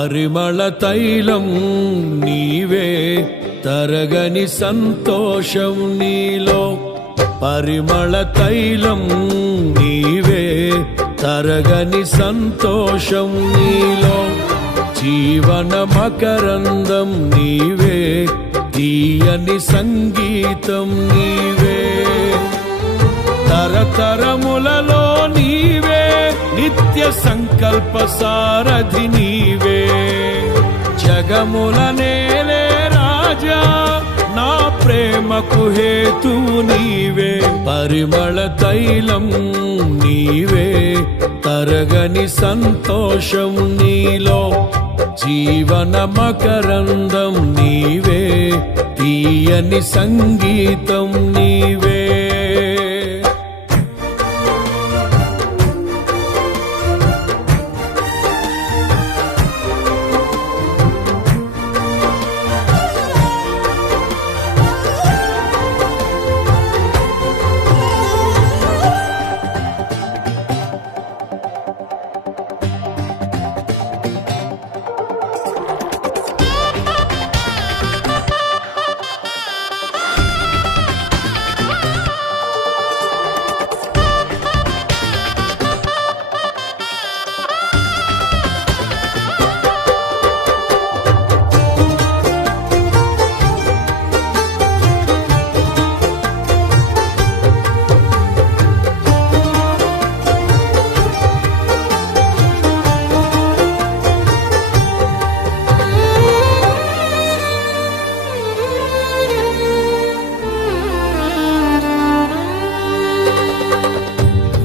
పరిమళ తైలం నీవే, తరగని సంతోషం నీలో. పరిమళ తైలం నీవే, తరగని సంతోషం నీలో. జీవన మకరందం నీవే, తీయని సంగీతం నీవే. తరతరములలో నీవే, నిత్య సంకల్ప సారథి నీవే. జగముల నేలే రాజా, నా ప్రేమకు హేతువు నీవే. పరిమళ తైలం నీవే, తరగని సంతోషం నీలో. జీవన మకరందం నీవే, తీయని సంగీతం నీవే.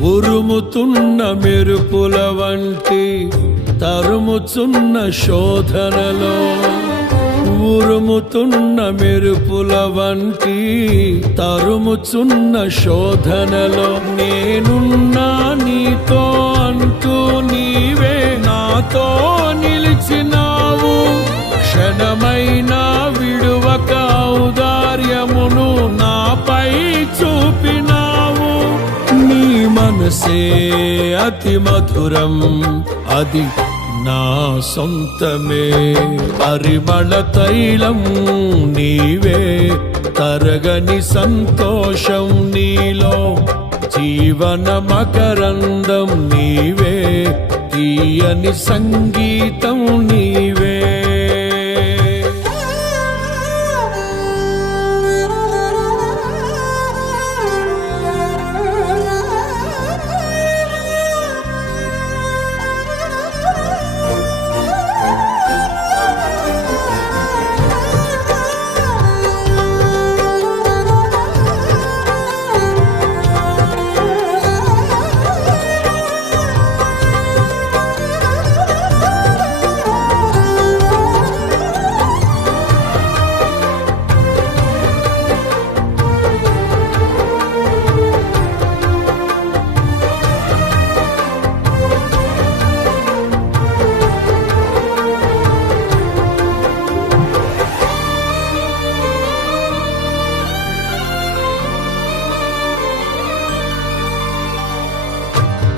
ఉరుముతున్న మెరుపుల వంటి తరుముచున్న శోధనలో. ఉరుముతున్న మెరుపుల వంటి తరుముచున్న శోధనలో. నేనున్నా నీతో అంటూ నీవే నాతో నిలిచినావు. క్షణమైనా విడువక ఔదార్యమును నాపై చూపినావు. నీ మనసే అతి మధురం, అది నా సొంతమే. పరిమళ తైలం నీవే, తరగని సంతోషం నీలో. జీవన మకరందం నీవే, తీయని సంగీతం నీవే.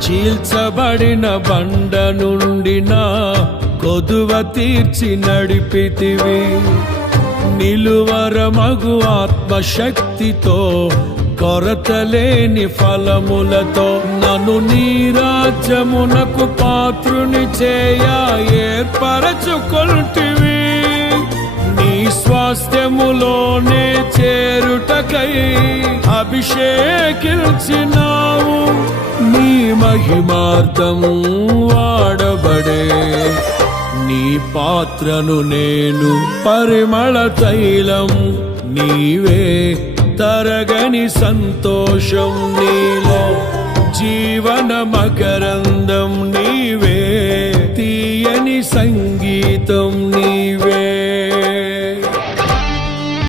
చీల్చబడిన బండ నుండి నా కొదువ తీర్చి నడిపితివి. నిలువరమగు ఆత్మశక్తితో, కొరతలేని ఫలములతో నన్ను నీ రాజ్యమునకు పాత్రుని చేయ ఏర్పరచుకొంటివి. నీ స్వాస్థ్యములోనే చేరుటకై అభిషేకించినావు. నీ మహిమార్థం వాడబడే నీ పాత్రను నేను. పరిమళ తైలం నీవే, తరగని సంతోషం నీలో. జీవన మకరందం నీవే, తీయని సంగీతం నీ